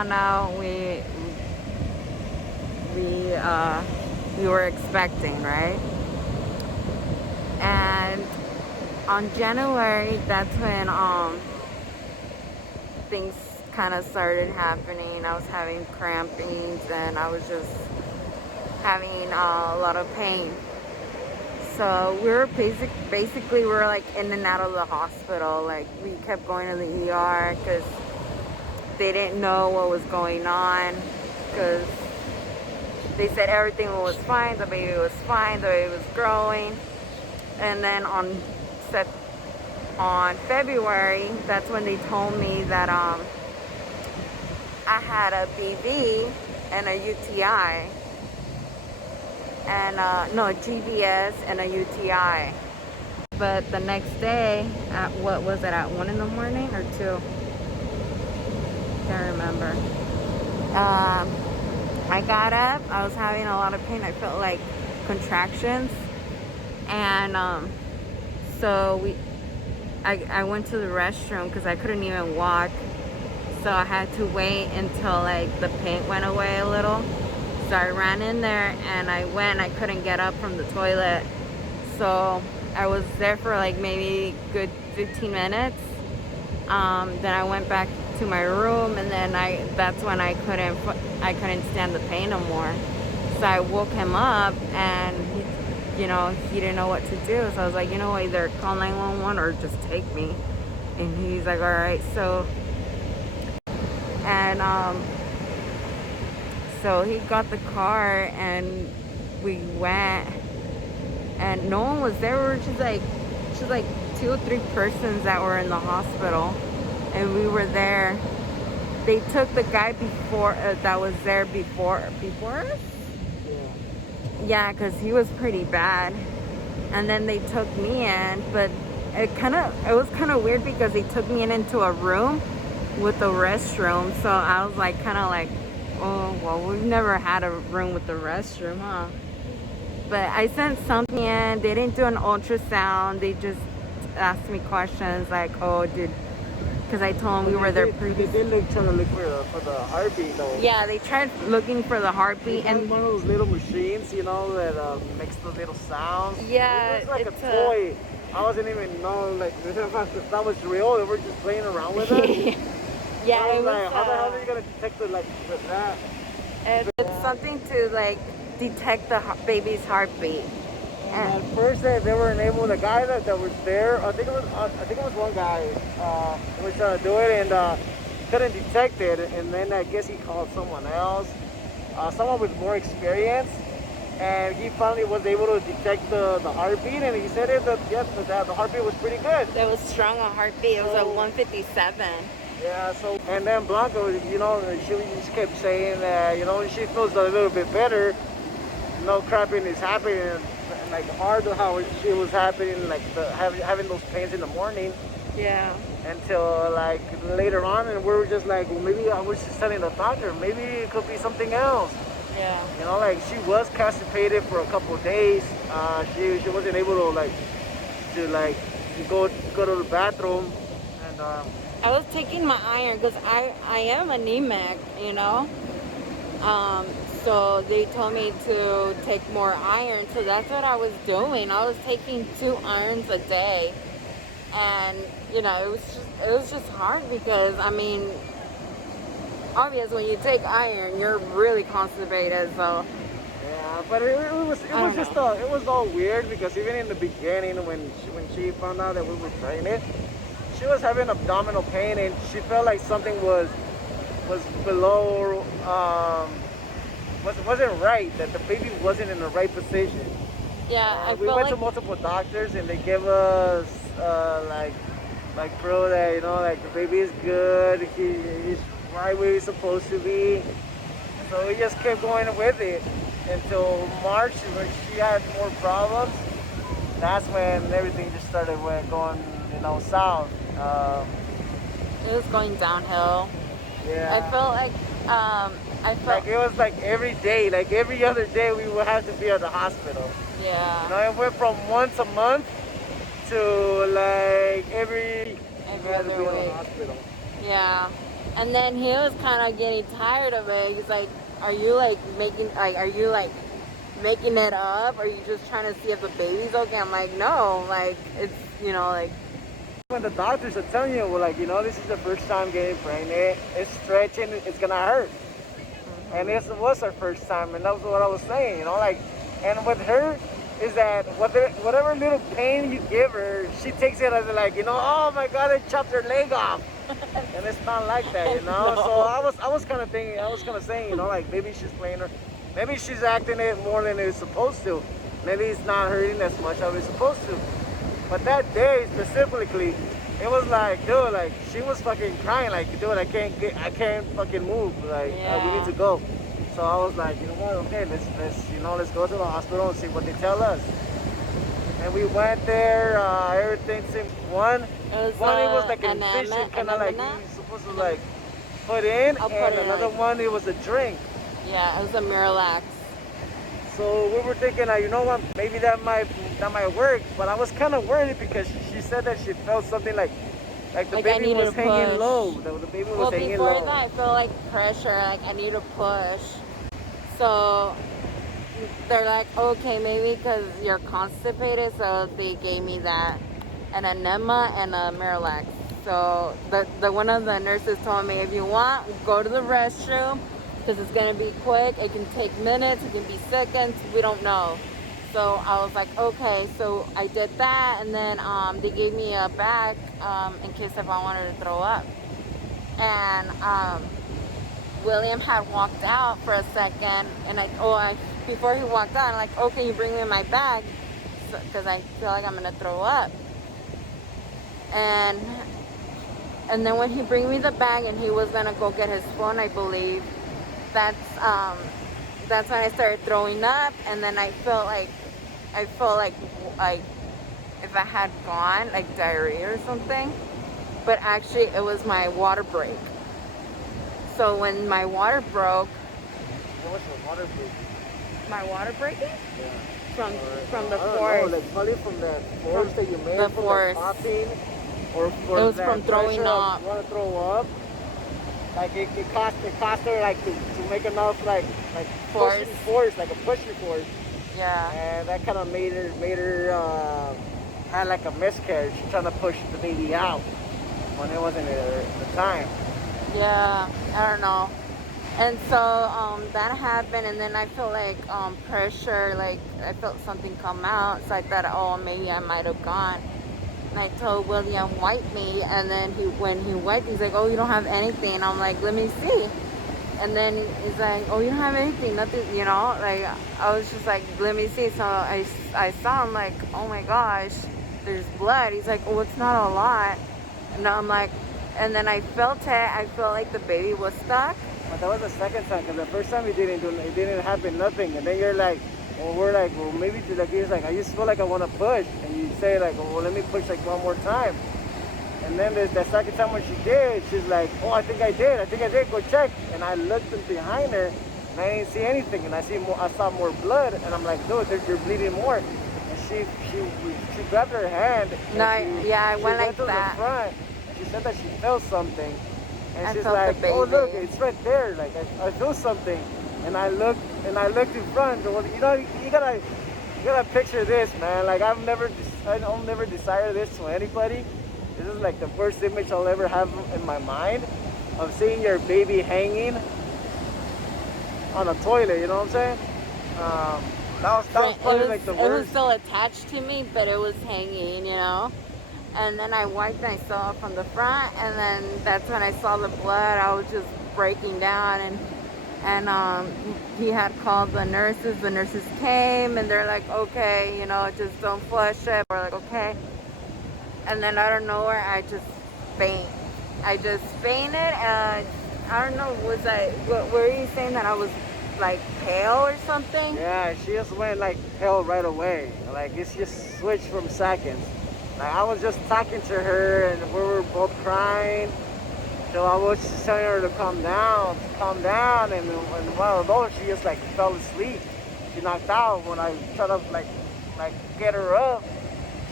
found out we were expecting, right? And on January, that's when things kind of started happening. I was having crampings and I was just having a lot of pain. So we were basically we were like in and out of the hospital. Like we kept going to the ER because they didn't know what was going on, because they said everything was fine, the baby was fine, the baby was growing. And then on February, that's when they told me that I had a BV and a UTI, and no, a GBS and a UTI. But the next day, at what was it, at 1 in the morning or 2? Can't remember. I got up, I was having a lot of pain. I felt like contractions, and so I went to the restroom because I couldn't even walk. So I had to wait until like the pain went away a little. So I ran in there and I couldn't get up from the toilet. So I was there for like maybe good 15 minutes. Then I went back to my room, and then that's when I couldn't stand the pain no more. So I woke him up, and he didn't know what to do. So I was like, either call 911 or just take me. And he's like, all right. So he got the car and we went, and no one was there. We were just like 2 or 3 persons that were in the hospital, and we were there. They took the guy before that was there before us. Yeah, because he was pretty bad. And then they took me in, but it was kind of weird because they took me into a room with a restroom. So I was like, kind of like, oh, well, we've never had a room with a restroom, huh? But I sent something in. They didn't do an ultrasound. They just asked me questions like, oh, because I told them we were there previously. They did try to look for the heartbeat, though. Yeah, they tried looking for the heartbeat. And one of those little machines, that makes the little sounds. Yeah, it was like a toy. I wasn't even know if that was real. They were just playing around with it. Yeah, it was like, how the hell are you gonna detect it with that? It's something to like detect the baby's heartbeat. And at first they weren't able. The guy that was there, I think it was one guy, was trying to do it and couldn't detect it. And then I guess he called someone else, someone with more experience, and he finally was able to detect the heartbeat. And he said that the heartbeat was pretty good. It was strong, a heartbeat. It was a 157. Yeah. So and then Blanca, she kept saying that she feels a little bit better. No cramping is happening. And like hard how it was happening, like having those pains in the morning. Yeah. Until like later on, and we were just like, well, maybe I was just telling the doctor, maybe it could be something else. Yeah. Like she was constipated for a couple of days. She wasn't able to go to the bathroom, and I was taking my iron because I am anemic, So they told me to take more iron, so that's what I was doing. I was taking 2 irons a day, and it was just hard because obviously when you take iron, you're really constipated. So yeah, but it was all weird because even in the beginning when she found out that we were pregnant, she was having abdominal pain and she felt like something was below. Wasn't right, that the baby wasn't in the right position. Yeah, we went to multiple doctors and they gave us like bro that like the baby is good, he's right where he's supposed to be. So we just kept going with it until March, when she had more problems. That's when everything just started going south. it was going downhill. Yeah. I felt like like it was like every day, like every other day we would have to be at the hospital. Yeah. It went from once a month to like every other week. Hospital. Yeah. And then he was kind of getting tired of it. He's like, "Are you like making making it up? Are you just trying to see if the baby's okay?" I'm like, "No, like it's like." When the doctors are telling you, well, like, this is the first time getting pregnant, it's stretching, it's gonna hurt. And this was her first time, and that was what I was saying, like, and with her is that whatever little pain you give her, she takes it as like, oh my God, they chopped her leg off, and it's not like that, No. So I was kind of thinking, I was kind of saying, like maybe she's playing her, maybe she's acting it more than it's supposed to, maybe it's not hurting as much as it's supposed to, but that day specifically, it was like, dude, like she was fucking crying, like, dude, I can't fucking move, like, we need to go. So I was like, you know what, okay, let's go to the hospital and see what they tell us. And we went there, everything seemed it was like an infusion, kind of like you supposed to like put in, and another one, it was a drink. Yeah, it was a Miralax. So we were thinking, you know what, maybe that might work, but I was kind of worried because she said that she felt something like the baby was hanging low. The baby was hanging low. Before that, I felt like pressure, like I need to push. So they're like, okay, maybe because you're constipated, so they gave me that, an enema and a Miralax. So the one of the nurses told me, if you want, go to the restroom, because it's going to be quick. It can take minutes, it can be seconds, we don't know. So I was like, okay. So I did that, and then they gave me a bag in case if I wanted to throw up. And William had walked out for a second, and before he walked out, I'm like, oh, can you bring me my bag? Because I feel like I'm going to throw up. And then when he bring me the bag and he was going to go get his phone, I believe, that's when I started throwing up. And then I felt like if I had gone, like diarrhea or something. But actually it was my water break. So when my water broke. What was the water break? My water breaking? Yeah. From the force. Like probably from the force that you made, the from force. the popping, or it was from throwing up. You want to throw up? Like it cost her like to make enough like pushing force, like a pushing force. Yeah. And that kind of made her had like a miscarriage, trying to push the baby out when it wasn't the time. Yeah, I don't know. And so that happened, and then I felt like pressure, like I felt something come out. So I thought, oh, maybe I might have gone. And I told William, wipe me. And then when he wiped, he's like, oh, you don't have anything. I'm like, let me see. And then he's like, oh, you don't have anything, nothing, like I was just like, let me see. So I saw him, like, oh my gosh, there's blood. He's like, oh, it's not a lot. And I'm like, and then I felt like the baby was stuck. But that was the second time, because the first time it didn't happen, nothing. And then you're like, well, we're like, well, maybe he's like, I just feel like I want to push. And you say like, well, let me push like one more time. And then the second time when she did, she's like, oh, I think I did, go check. And I looked in behind her, and I didn't see anything. And I saw more blood, and I'm like, dude, you're bleeding more. And she grabbed her hand. I went like to that. The front, and she said that she felt something. And I she's felt like, the baby. oh, look, it's right there. Like, I feel something. And I looked in front. Well, you gotta picture this, man. Like, I'll never desire this to anybody. This is like the first image I'll ever have in my mind of seeing your baby hanging on a toilet. You know what I'm saying? That was probably like the worst. It was still attached to me, but it was hanging, And then I wiped and I saw it from the front, and then that's when I saw the blood. I was just breaking down, and he had called the nurses. The nurses came, and they're like, okay, just don't flush it. We're like, okay. And then out of nowhere, I just faint. I just fainted, and I don't know, were you saying that I was like pale or something? Yeah, she just went like pale right away. Like, it's just switched from seconds. Like, I was just talking to her, and we were both crying. So I was just telling her to calm down, and one of those, she just like fell asleep. She knocked out. When I tried to like get her up,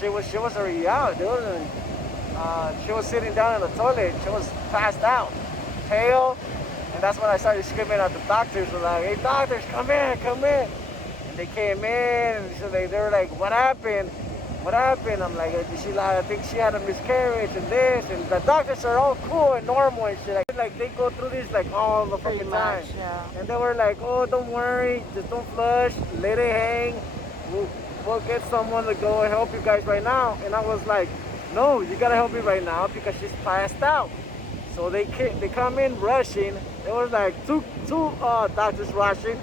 she was already out, dude. And she was sitting down in the toilet. She was passed out. pale. And that's when I started screaming at the doctors. We're like, hey, doctors, come in, come in. And they came in, and so they were like, what happened? What happened? I'm like, I think she had a miscarriage and this. And the doctors are all cool and normal and shit. Like they go through this like all the fucking time. Yeah. And they were like, oh, don't worry, just don't flush, let it hang. We'll get someone to go and help you guys right now. And I was like, no, you gotta help me right now because she's passed out. So they come in rushing. There was like two doctors rushing.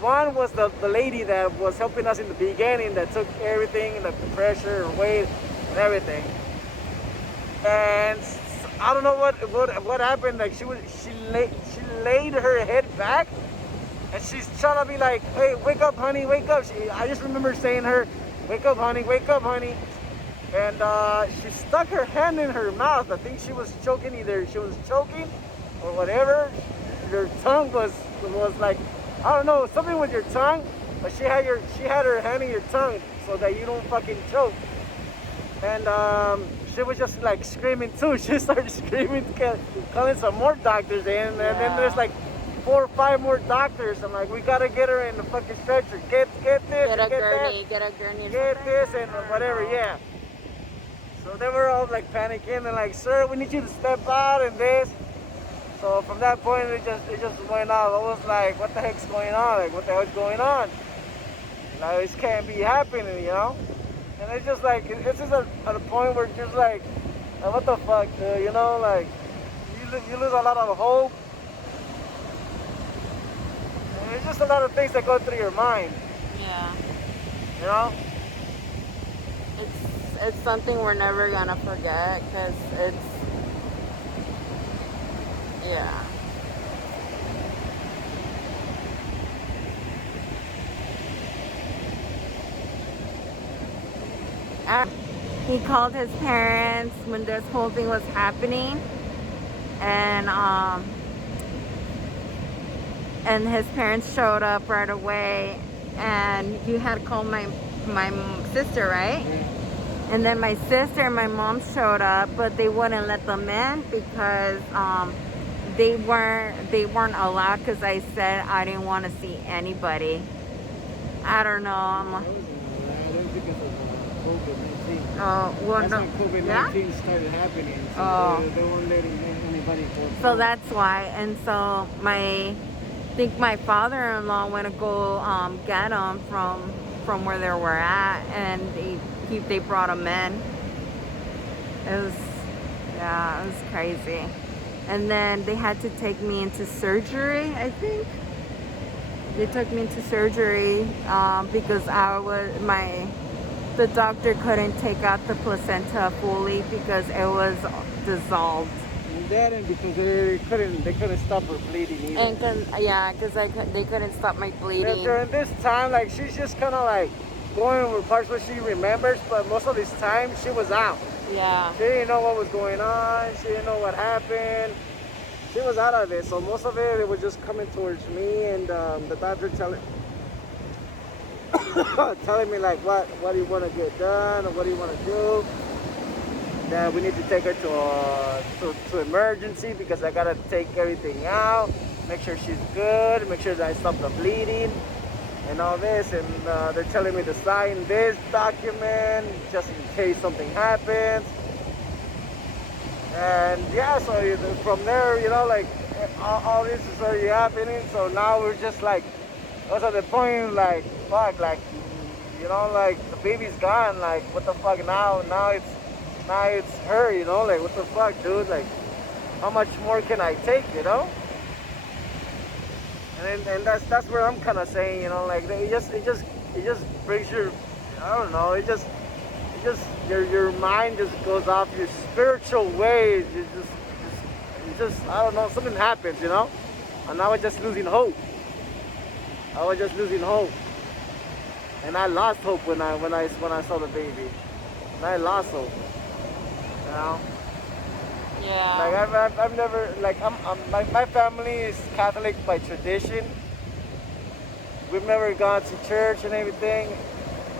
One was the lady that was helping us in the beginning that took everything, like the pressure and weight and everything. And I don't know what happened. Like she laid her head back, and she's trying to be like, hey, wake up, honey, wake up. I just remember saying to her, wake up, honey, wake up, honey. And she stuck her hand in her mouth. I think she was choking. Either she was choking or whatever. Her tongue was like, I don't know, something with your tongue. But she had her hand in your tongue so that you don't fucking choke. And she was just like screaming too. She started screaming, calling some more doctors in. And then there's like 4 or 5 more doctors. I'm like, we gotta get her in the fucking stretcher. Get this, Get a gurney, get this, and whatever. Yeah. So they were all like panicking and like, sir, we need you to step out and this. So from that point, it just went out. I was like, what the heck's going on? Like, what the hell's going on? Like, this can't be happening, you know? And it's just like, it's just at a point where it's just like, what the fuck, dude? You know, like, you lose a lot of hope. And there's just a lot of things that go through your mind. Yeah. You know? It's something we're never gonna forget because it's, yeah. He called his parents when this whole thing was happening, and his parents showed up right away, and you had called my sister, right? Yeah. And then my sister and my mom showed up, but they wouldn't let them in because they weren't allowed because I said I didn't want to see anybody. I don't know. I don't think it's COVID-19. Oh, well, That's no. when COVID-19 started happening. So they weren't letting anybody go. So that's why. And so I think my father-in-law went to go get them from where they were at, and they brought them in. It was crazy. And then they had to take me into surgery, I think. They took me into surgery because the doctor couldn't take out the placenta fully because it was dissolved. And that, and because they couldn't stop her bleeding either. And because they couldn't stop my bleeding. And during this time, like, she's just kind of like going over parts where she remembers, but most of this time she was out. Yeah. She didn't know what was going on. She didn't know what happened. She was out of it. So most of it was just coming towards me, and the doctor telling me like what do you want to get done or what do you want to do. That we need to take her to emergency because I gotta take everything out, make sure she's good, make sure that I stop the bleeding and all this. And they're telling me to sign this document just in case something happens. And yeah, so from there, you know, like all this is already happening. So now we're just like, what's at the point, like, fuck, like, you know, like the baby's gone. Like, what the fuck now? Now it's her, you know, like, what the fuck, dude? Like, how much more can I take, you know? And that's where I'm kind of saying, you know, like, it just brings your, I don't know, your mind just goes off your spiritual ways. It just I don't know, something happens, you know? And I was just losing hope. And I lost hope when I saw the baby. And I lost hope. You know? Yeah. Like I've never, like, my family is Catholic by tradition. We've never gone to church and everything.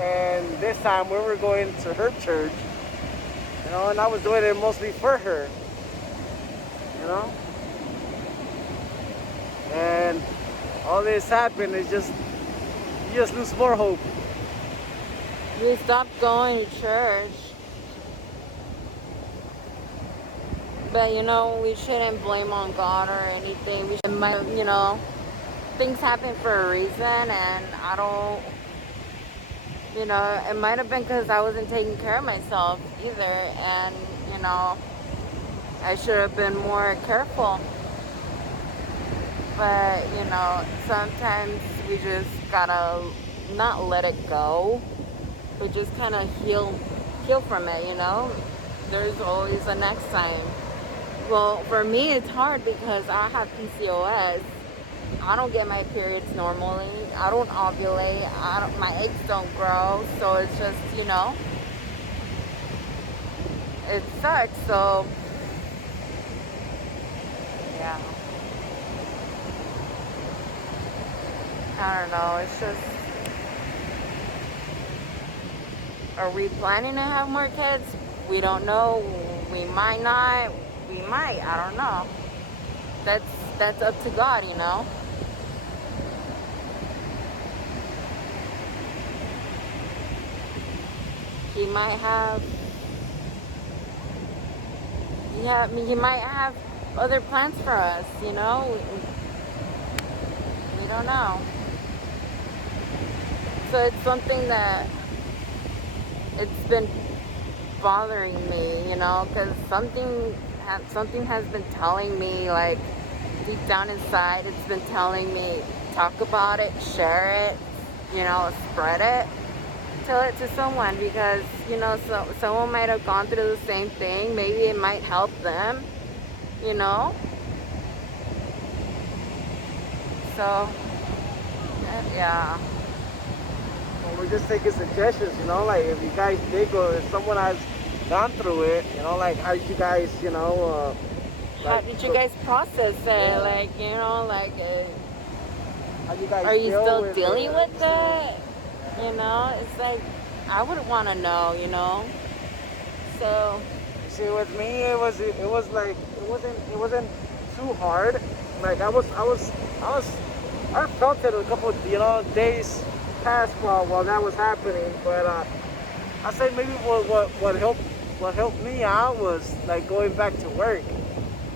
And this time we were going to her church, you know, and I was doing it mostly for her, you know. and all this happened. It's just you just lose more hope. We stopped going to church. But you know, we shouldn't blame on God or anything. We should, you know, things happen for a reason, and I don't, you know, it might have been because I wasn't taking care of myself either, and you know, I should have been more careful. But you know, sometimes we just gotta not let it go, but just kind of heal from it. You know, there's always a next time. Well, for me, it's hard because I have PCOS. I don't get my periods normally. I don't ovulate. My eggs don't grow. So it's just, you know, it sucks. So, yeah. I don't know. It's just, are we planning to have more kids? We don't know. We might not. We might. I don't know. That's up to God, you know. He might have. Yeah, I mean, he might have other plans for us, you know. We don't know. So it's something that it's been bothering me, you know, because something has been telling me, like deep down inside, it's been telling me, talk about it, share it, you know, spread it, tell it to someone, because you know, someone might have gone through the same thing. Maybe it might help them, you know. So yeah. Well, we're just taking suggestions, you know, like if you guys think or if someone has gone through it, you know, like how did you guys, you know, How did you guys process it? Yeah. Like, you know, like, how you guys are you deal still with dealing it? with it? You know, it's like, I would want to know, you know. So, You see, with me, it was like it wasn't too hard. Like I felt it a couple, you know, days past while that was happening. But I say maybe what helped me out was like going back to work.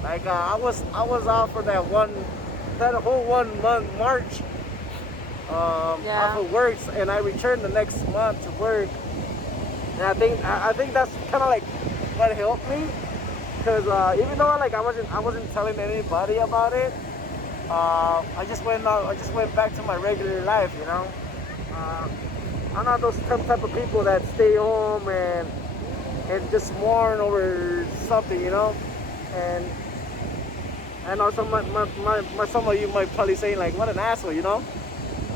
Like I was out for that whole 1 month March off yeah. of work, and I returned the next month to work. And I think that's kind of like what helped me, because even though like I wasn't telling anybody about it, I just went back to my regular life, you know. I'm not those type of people that stay home and just mourn over something, you know. And I know some of you might probably say like, what an asshole, you know.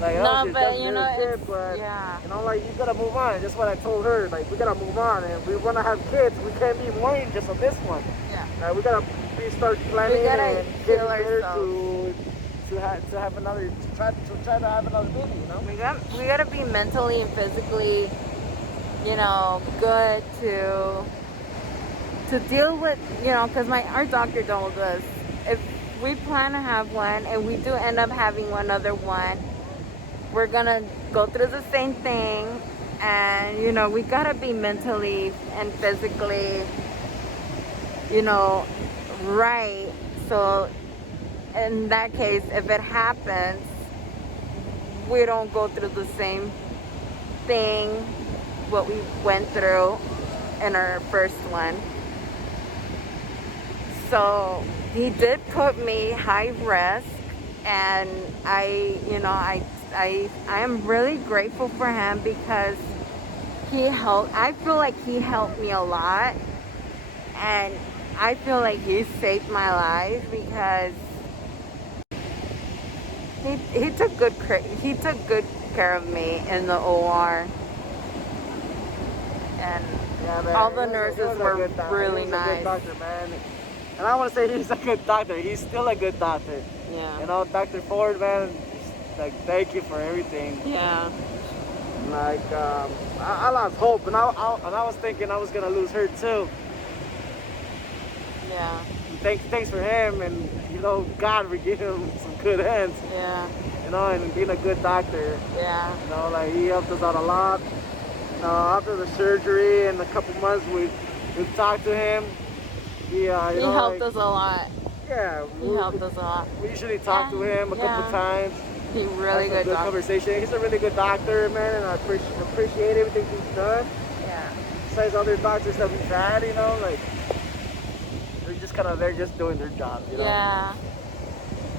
Like, oh, No, shit, but that's you very know, good, it's, but yeah. you know, like you gotta move on. That's what I told her. Like we gotta move on, and we wanna have kids. We can't be mourning just on this one. Yeah. We gotta start planning We gotta and heal getting there ourselves. to have another to try to have another baby. You know. We gotta be mentally and physically, you know, good to deal with, you know, because our doctor told us if we plan to have one and we do end up having one other one, we're gonna go through the same thing, and you know, we gotta be mentally and physically, you know, right. So in that case, if it happens, we don't go through the same thing what we went through in our first one. So he did put me high risk, and I am really grateful for him because I feel like he helped me a lot, and I feel like he saved my life because he took good care of me in the OR, and Yeah, man. all the He nurses was a were good doctor. really He was a good nice. doctor, man. And I want to say he's a good doctor. He's still a good doctor. Yeah. You know, Dr. Ford, man. Like, thank you for everything. Yeah. Like, I lost hope, and I was thinking I was gonna lose her too. Yeah. Thanks for him, and God would give him some good hands, Yeah. And being a good doctor. Yeah. Like he helped us out a lot. After the surgery in a couple months, we talked to him. He helped us a lot. Yeah, He helped us a lot. we usually talk to him a couple times. He really Had some good conversation. He's a really good doctor, man, and I appreciate everything he's done. Yeah. Besides other doctors that we've had, like they're just kind of there just doing their job, Yeah.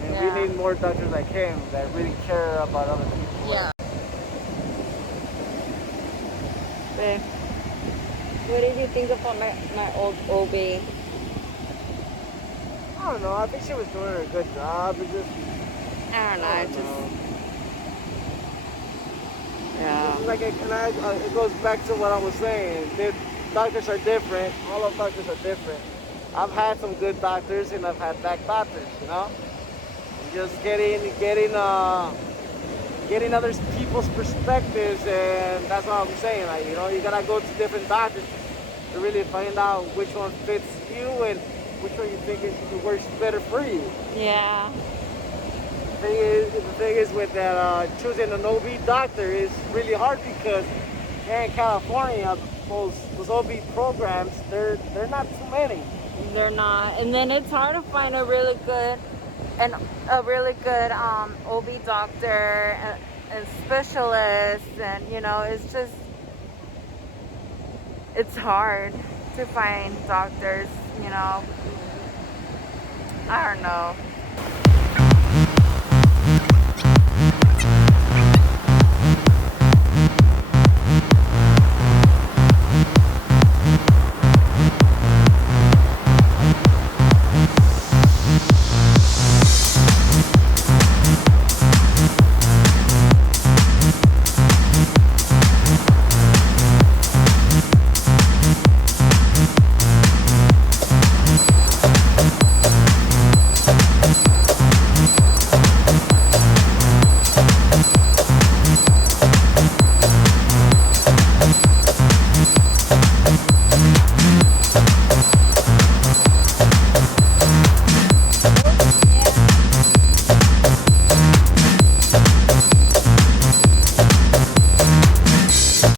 And we need more doctors like him that really care about other people. Yeah. Babe, what did you think about my old OB? I don't know. I think she was doing a good job. It's just I don't know. I don't know. Yeah. It's like it goes back to what I was saying. Doctors are different. All of doctors are different. I've had some good doctors and I've had bad doctors. Just getting other people's perspectives, and that's what I'm saying. Like, you gotta go to different doctors to really find out which one fits you and which one you think works better for you. Yeah. The thing is with that choosing an OB doctor is really hard because here in California, those OB programs, they're not too many. They're not, and then it's hard to find a really good OB doctor and specialist, and it's hard to find doctors. I don't know.